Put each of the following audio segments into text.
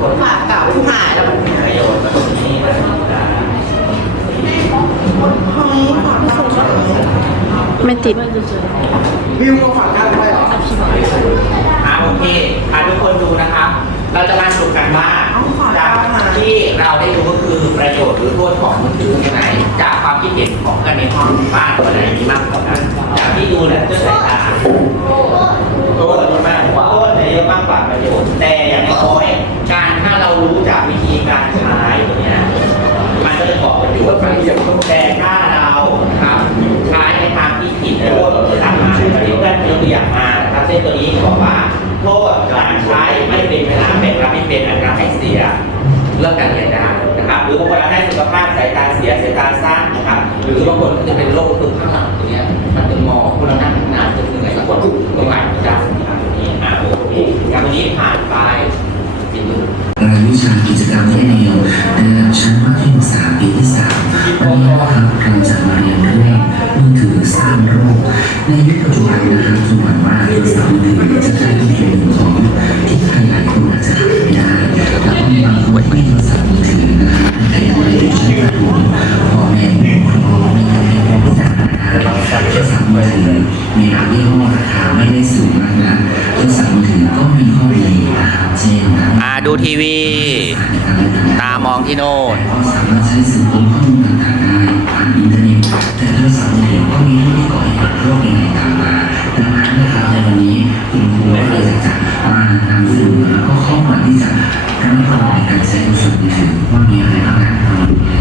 คนฝากเก่าผู้หายแล้วมันประโยชน์แบบนี้นะห้องฝากเก่าไม่ติดวิวก็ฝากกันไปเหรออ่าโอเคอ่าทุกคนดูนะครับ เราจะมาสรุปกันว่าจากที่เราได้รู้ก็คือประโยชน์หรือโทษของมือถือที่ไหน จากความคิดเห็นของกันในห้องบ้านคนไหนมีมากกว่ากันจากที่ดูเนี่ยด้วยสายตาโทษมีมากกว่าโทษเนี่ยเยอะมากกว่าประโยชน์แต่อย่างน้อยกาารู้จากวิธีการใช้ตัวเนี้ยมันก็จะก่อประโยชน์แต่ถ้าเราครับใช้ในทางที่ผิดโทษตามมาตัวนี้ก็ยกตัวอย่างมานะครับเช่นตัวนี้บอกว่า โทษการใช้ไม่เป็นเวลาเป็นรับไม่เป็นอันทำให้เสียเรื่องการเรียนได้นะครับหรือบางคนทำให้สุขภาพสายตาเสียสายตาสั้นนะครับหรือบางคนก็จะเป็นโรคคือข้างหลังตัวเนี้ยมันจะมองคนเรานั่งนานจนเหนื่อยปวดตรงไหล่จ้าตัวนี้อ่าโอเคอย่างตัวนี้ผ่านไป รายวิชากิจกรรมที่แนวในระดับชั้นมัธยมศึกษาปีที่สามวันนี้นะครับเราจะมาเรียนเรื่องมือถือสร้างโรค ในยุคปัจจุบันนะครับทุกวันว่าโทรศัพท์มือถือจะกลายเป็นตัวหนึ่งของที่ใครหลายคนอาจจะขาดไม่ได้แล้วก็มีบางคนไม่โทรศัพท์มือถือนะครับแต่ยังไม่ได้ใช้ประตูพ่อแม่ผู้ปกครองไม่ยังไม่พบจารนะครับโทรศัพท์มือถือมีหลายยี่ห้อราคาไม่ได้สูงมากนะโทรศัพท์มือถือก็มีข้อดีนะครับเช่นนะอ่าดูทีวี องที่โน่นเราสามารถใช้สื่อข้อมูลต่างๆได้ผ่านอินเทอร์เน็ตแต่โทรศัพท์มือถือก็มีผู้ที่ก่อเหตุโรคยังไงตามมาดังนั้นนะครับในวันนี้คุณครูก็เลยอยากจะมาทำสื่อแล้วก็ข้อมูลที่จะทำให้เราในการใช้โทรศัพท์มือถือว่ามีอะไรบ้างนะครับ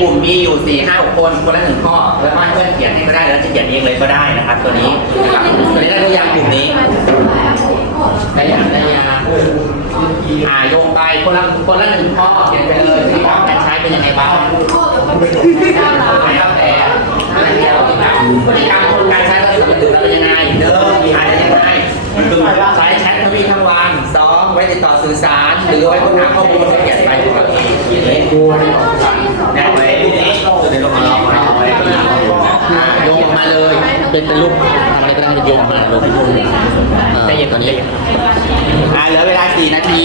กลุ่มมีอยู่สี่ห้าหกคนคนละหนึ่งข้อแล้วก็ให้เพื่อนเขียนให้ก็ได้แล้วจะเขียนเองเลยก็ได้นะครับ ตัวนี้นะครับตัวนี้ได้หรือยังกลุ่มนี้ได้ยังได้ยังอ่าโยงไปคนละคนละหนึ่งข้อเขียนไปเลยพฤติกรรมการใช้เป็นยังไงบ้างไม่แล้วแต่ไม่เดียวพฤติกรรมพฤติกรรมคนการใช้โทรศัพท์มือถือเป็นยังไงเดิมอาจจะยังไงใช้แชททวีทั้งวันสองไว้ติดต่อสื่อสาร หรือไว้ค้นหาข้อมูลที่เขียนไปของเราเอง เป็นเป็นรูปอะไรก็ได้จะโยงออกมาเลยใจเย็นตอนนี้อ่าเหลือเวลา4นาที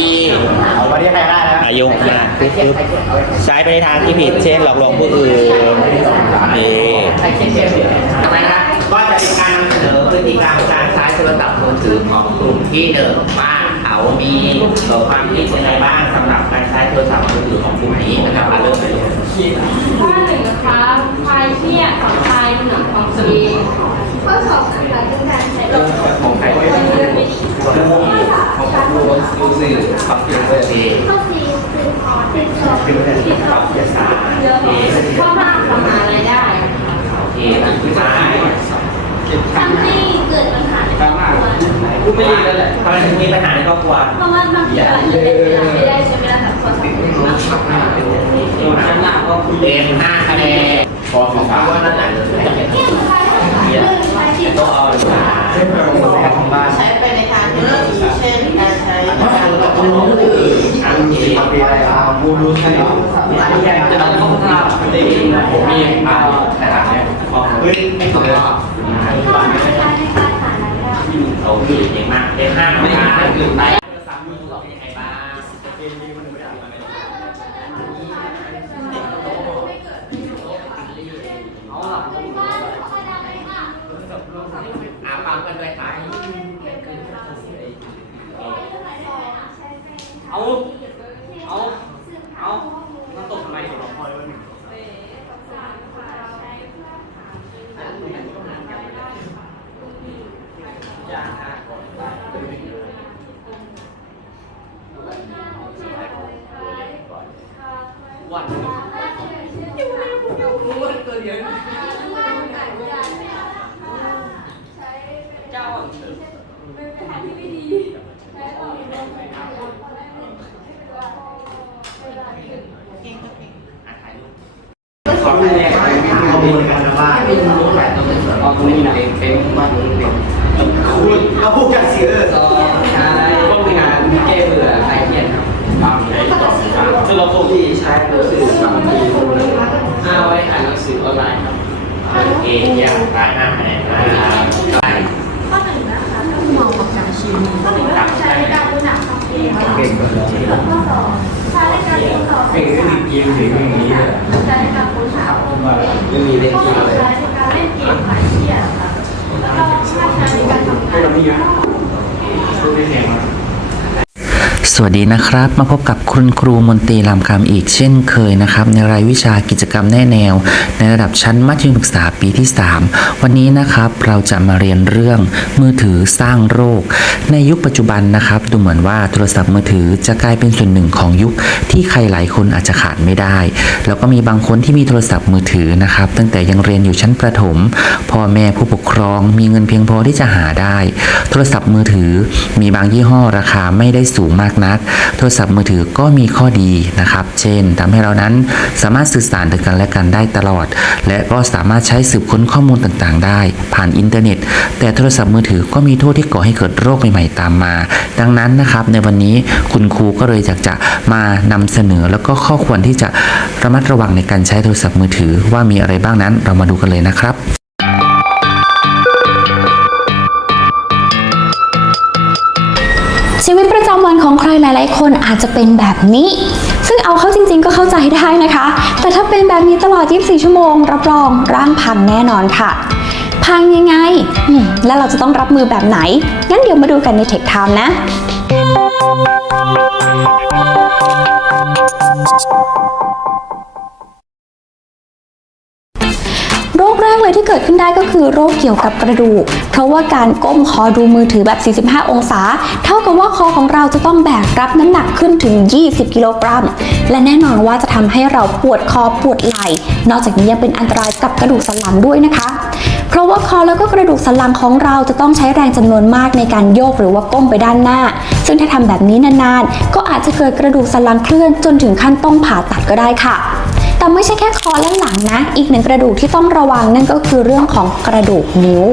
เอาไปที่ใครได้แล้วอายุมาปึ๊บปึ๊บใช้ไปในทางที่ผิดเช่นหลอกลวงผู้อื่นนี่ทำไมนะก็จะเป็นการนำเสนอพฤติกรรมการใช้โทรศัพท์มือถือของกลุ่มที่หนึ่งว่าเขามีเอ่อความคิดยังไงบ้างสำหรับการใช้โทรศัพท์มือถือของกลุ่มนี้นะครับมาเริ่มเลย ข้อหนึ่งนะคะไฟล์เนี่ยกับไฟ ล์หนึ่งของตัวเองข้อสองนะคะคือการใช้ระบบของใครของครูของครูดูสื่อคอมพิวเตอร์ดีข้อสี่คือขอติดต่อติดต่อเอกสารเยองข้อห้าทำงารายได้โอเคสุดท้ายทำให้เกิดปัญหาในครอบครัวกูไม่ดีแล้วแหละทำไมถึงมีปัญหาในครอบครัวเพราะว่าบางทีเราจะเป็นเวลาไม่ได้ใช้เวลากับโทรศัพท์มือถือมากกว่าเต็มห้าคะแนน พอสองว่านั่นแหละต้องเอาดีกว่าของบ้านใช้ไปในทางที่ดีเช่นการใช้การระบบมือถืออันนี้เป็นอะไรอะบูรูใช่ไหมอันนี้จะต้องต้องทราบได้ผมมีอ่านะครับเนี่ยเฮ้ยไม่ต้องรอโอเคเก่งมากเต็มห้าคะแนนคือไปโทรศัพท์มือถือเป็นยังไงบ้าง อาฟังกันด้วยค่ะ เอา เอา เอามันตกทำไมของเราพอยวันหนึ่ง ยากนะวันหนึ่งรู้ว่าตัวเดียว ช้หนังสือสองปีเอาไว้อ่านหนังสือออนไลน์ครับโอเคเยี่ยมไปห้าคะแนนนะครับไปข้อหนึ่งนะคะก็คือมองประกาศชีวิตข้อหนึ่งนะคะใช้ในการดูหนังฟังเพลงค่ะเก่งกว่าเราข้อสองใช้ในการติดต่อเก่งก็ติดเกมถึงอย่างนี้เลยใช้ในการค้นหาข้อมูลไม่มีเล่นข้อเกสมองเลยใช้ในการเล่นเกมขายเครียดค่ะแล้วก็ห้าใช้ในการทำงานรู้ได้ไงวะ สวัสดีนะครับ มาพบกับคุณครูมนตรีลำคำอีกเช่นเคยนะครับ ในรายวิชากิจกรรมแน่แนว ในระดับชั้นมัธยมศึกษาปีที่ 3 วันนี้นะครับเราจะมาเรียนเรื่องมือถือสร้างโรค ในยุคปัจจุบันนะครับ ดูเหมือนว่าโทรศัพท์มือถือจะกลายเป็นส่วนหนึ่งของยุคที่ใครหลายคนอาจจะขาดไม่ได้ แล้วก็มีบางคนที่มีโทรศัพท์มือถือนะครับ ตั้งแต่ยังเรียนอยู่ชั้นประถมพ่อแม่ผู้ปกครอง มีเงินเพียงพอที่จะหาได้ โทรศัพท์มือถือ มีบางยี่ห้อราคาไม่ได้สูงมากนัก โทรศัพท์มือถือก็มีข้อดีนะครับ เช่นทำให้เรานั้นสามารถสื่อสารถึงกันและกันได้ตลอด และก็สามารถใช้สืบค้นข้อมูลต่างๆ ได้ ผ่านอินเทอร์เน็ต แต่โทรศัพท์มือถือก็มีโทษที่ก่อให้เกิดโรคใหม่ๆตามมา ดังนั้นนะครับในวันนี้คุณครูก็เลยอยากจะมานำเสนอ แล้วก็ข้อควรที่จะระมัดระวังในการใช้โทรศัพท์มือถือว่ามีอะไรบ้างนั้นเรามาดูกันเลยนะครับ หลายๆ คนอาจจะเป็นแบบนี้ ซึ่งเอาเข้าจริงๆก็เข้าใจได้นะคะ แต่ถ้าเป็นแบบนี้ตลอด 24 ชั่วโมง รับรองร่างพังแน่นอนค่ะ พังยังไง แล้วเราจะต้องรับมือแบบไหน งั้นเดี๋ยวมาดูกันในเทคไทม์นะ เลยที่เกิดขึ้นได้ก็คือโรคเกี่ยวกับกระดูก เพราะว่าการก้มคอดูมือถือแบบ 45 องศา เท่ากับว่าคอของเราจะต้องแบกรับน้ำหนักขึ้นถึง 20 กิโลกรัม และแน่นอนว่าจะทำให้เราปวดคอปวดไหล่ นอกจากนี้ยังเป็นอันตรายกับกระดูกสันหลังด้วยนะคะเพราะว่าคอแล้วก็กระดูกสันหลังของเราจะต้องใช้แรงจำนวนมากในการโยกหรือว่าก้มไปด้านหน้า ซึ่งถ้าทำแบบนี้นานๆ ก็อาจจะเกิดกระดูกสันหลังเคลื่อนจนถึงขั้นต้องผ่าตัดก็ได้ค่ะ แต่ไม่ใช่แค่คอและหลังนะ อีกหนึ่งกระดูกที่ต้องระวังนั่นก็คือเรื่องของกระดูกนิ้ว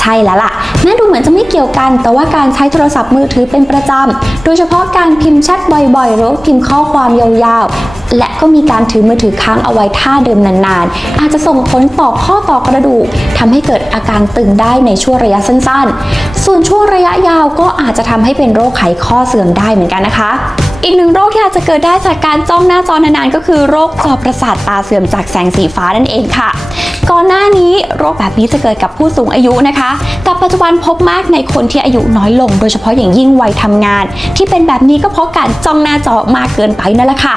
ใช่แล้วล่ะน่าดูเหมือนจะไม่เกี่ยวกัน แต่ว่าการใช้โทรศัพท์มือถือเป็นประจำ โดยเฉพาะการพิมพ์แชทบ่อยๆหรือพิมพ์ข้อความยาวๆ และก็มีการถือมือถือค้างเอาไว้ท่าเดิมนานๆ อาจจะส่งผลต่อข้อต่อกระดูกทำให้เกิดอาการตึงได้ในช่วงระยะสั้นๆ ส่วนช่วงระยะยาวก็อาจจะทำให้เป็นโรคไขข้อเสื่อมได้เหมือนกันนะคะ อีกหนึ่งโรคที่อาจจะเกิดได้จากการจ้องหน้าจอนานๆ ก็คือโรคจอประสาทตาเสื่อมจากแสงสีฟ้านั่นเองค่ะ ก่อนหน้านี้โรคแบบนี้จะเกิดกับผู้สูงอายุนะคะ แต่ปัจจุบันพบมากในคนที่อายุน้อยลง โดยเฉพาะอย่างยิ่งวัยทำงาน ที่เป็นแบบนี้ก็เพราะการจ้องหน้าจอมากเกินไปนั่นแหละค่ะ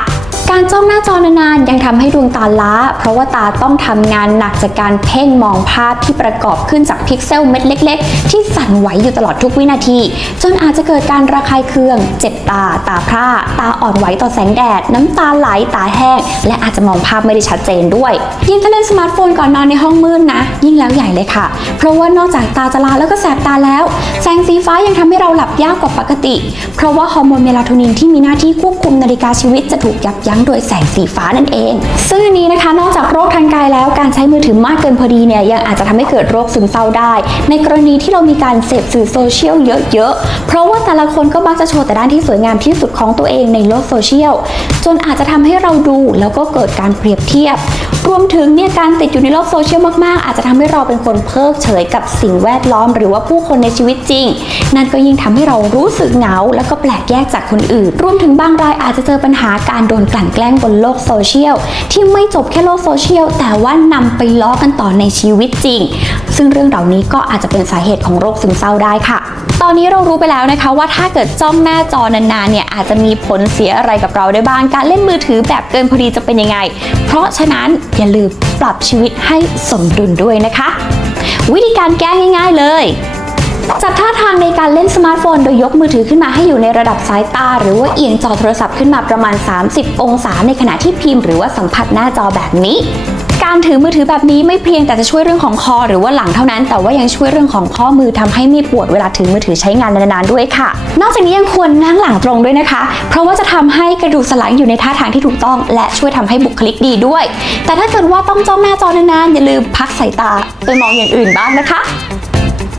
การจ้องหน้าจอนานๆยังทำให้ดวงตาล้า เพราะว่าตาต้องทำงานหนักจากการเพ่งมองภาพที่ประกอบขึ้นจากพิกเซลเม็ดเล็ก ๆ ที่สั่นไหวอยู่ตลอดทุกวินาที จนอาจจะเกิดการระคายเคือง เจ็บตา ตาพร่า ตาอ่อนไหวต่อแสงแดด น้ำตาไหลตาแห้ง และอาจจะมองภาพไม่ได้ชัดเจนด้วย ยิ่งถ้าเล่นสมาร์ทโฟนก่อนนอนในห้องมืดนะยิ่งแล้วใหญ่เลยค่ะ เพราะว่านอกจากตาจะล้าแล้วก็แสบตาแล้ว แสงสีฟ้ายังทำให้เราหลับยากกว่าปกติ เพราะว่าฮอร์โมนเมลาโทนินที่มีหน้าที่ควบคุมนาฬิกาชีวิตจะถูกยับยั้งโดยแสงสีฟ้านั่นเอง ซึ่งอันนี้นะคะนอกจากโรคทางกายแล้วการใช้มือถือมากเกินพอดีเนี่ยยังอาจจะทำให้เกิดโรคซึมเศร้าได้ ในกรณีที่เรามีการเสพสื่อโซเชียลเยอะๆ เพราะว่าแต่ละคนก็มักจะโชว์แต่ด้านที่สวยงามที่สุดของตัวเองในโลกโซเชียล จนอาจจะทำให้เราดูแล้วก็เกิดการเปรียบเทียบ รวมถึงเนี่ยการติดอยู่ในโลกโซเชียลมากๆ อาจจะทำให้เราเป็นคนเพิกเฉยกับสิ่งแวดล้อม หรือว่าผู้คนในชีวิตจริง นั่นก็ยิ่งทำให้เรารู้สึกเหงา แล้วก็แปลกแยกจากคนอื่น รวมถึงบางรายอาจจะเจอปัญหาการโดนกลั่นแกล้งบนโลกโซเชียลที่ไม่จบแค่โลกโซเชียลแต่ว่านำไปล้อกันต่อในชีวิตจริง ซึ่งเรื่องเหล่านี้ก็อาจจะเป็นสาเหตุของโรคซึมเศร้าได้ค่ะตอนนี้เรารู้ไปแล้วนะคะว่าถ้าเกิดจ้องหน้าจอนานๆเนี่ยอาจจะมีผลเสียอะไรกับเราได้บ้างการเล่นมือถือแบบเกินพอดีจะเป็นยังไง เพราะฉะนั้นอย่าลืมปรับชีวิตให้สมดุลด้วยนะคะ วิธีการแก้ง่ายๆเลยจัดท่าทางในการเล่นสมาร์ทโฟนโดยยกมือถือขึ้นมาให้อยู่ในระดับสายตา หรือว่าเอียงจอโทรศัพท์ขึ้นมาประมาณ 30 องศาในขณะที่พิมพ์หรือว่าสัมผัสหน้าจอแบบนี้ การถือมือถือแบบนี้ไม่เพียงแต่จะช่วยเรื่องของคอ หรือว่าหลังเท่านั้น แต่ว่ายังช่วยเรื่องของข้อมือทำให้ไม่ปวดเวลาถือมือถือใช้งานนานๆด้วยค่ะ นอกจากนี้ยังควรนั่งหลังตรงด้วยนะคะ เพราะว่าจะทำให้กระดูกสันหลังอยู่ในท่าทางที่ถูกต้อง และช่วยทำให้บุคลิกดีด้วย แต่ถ้าเกิดว่าต้องจ้องหน้าจอนานๆอย่าลืมพักสายตาไปมองอย่างอื่นบ้างนะคะ